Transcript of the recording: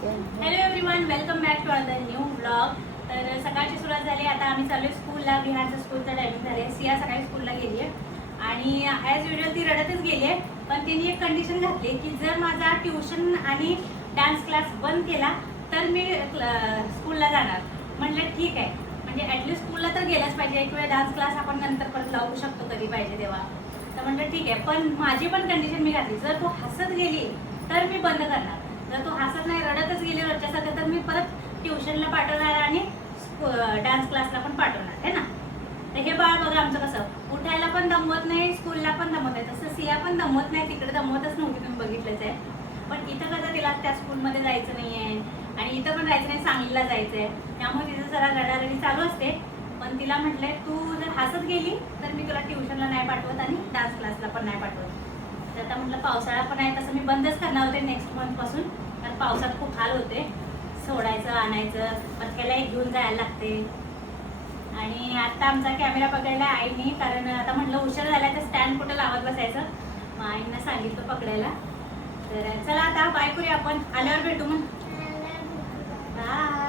Hello everyone, welcome back to other new blog. तर सकाळची सुरुवात झाली. आता आम्ही चालू स्कूलला. विहारचं स्कूलचं टायमिंग झालं आहे. सिया सकाळी स्कूलला गेली आहे आणि ॲज युजल ती रडतच गेली आहे. पण तिने एक कंडिशन घातली की जर माझा ट्युशन आणि डान्स क्लास बंद केला तर मी स्कूलला जाणार. म्हटलं ठीक आहे, म्हणजे ॲटलिस्ट स्कूलला तर गेलाच पाहिजे. एक वेळ डान्स क्लास आपण नंतर परत लावू शकतो कधी पाहिजे तेव्हा. तर म्हटलं ठीक आहे, पण माझी पण कंडिशन मी घातली, जर तू हसत गेली तर मी बंद करणार. जर तू हसत नाही, रडतच गेली रोजच्यासारखं, तर मी परत ट्युशनला पाठवणार आणि डान्स क्लासला पण पाठवणार आहे ना. तर हे बाळ बघा आमचं कसं उठायला पण दमवत नाही, स्कूलला पण दमवत नाही. तसं सिया पण दमवत नाही, तिकडे दमवतच नव्हती, तुम्ही बघितलंच आहे. पण इथं कसं तिला त्या स्कूलमध्ये जायचं नाही आहे आणि इथं पण जायचं नाही, सांगलीला जायचं आहे. त्यामुळे तिचं जरा रडारडी चालू असते. पण तिला म्हटलंय तू जर हसत गेली तर मी तुला ट्युशनला नाही पाठवत आणि डान्स क्लासला पण नाही पाठवत. तर आता म्हटलं पावसाळा पण आहे, तसं मी बंदच करणार होते नेक्स्ट मंथपासून. कारण पावसात खूप हाल होते, सोडायचं आणायचं, पत्क्याला एक घेऊन जायला लागते. आणि आता आमचा कॅमेरा पकडायला आईनी, कारण आता म्हटलं उशीर झाला तर स्टँड कुठं लावत बसायचं. मग आईनं सांगितलं पकडायला. तर चला आता बाय करूया, आपण आल्यावर भेटू. मग बाय.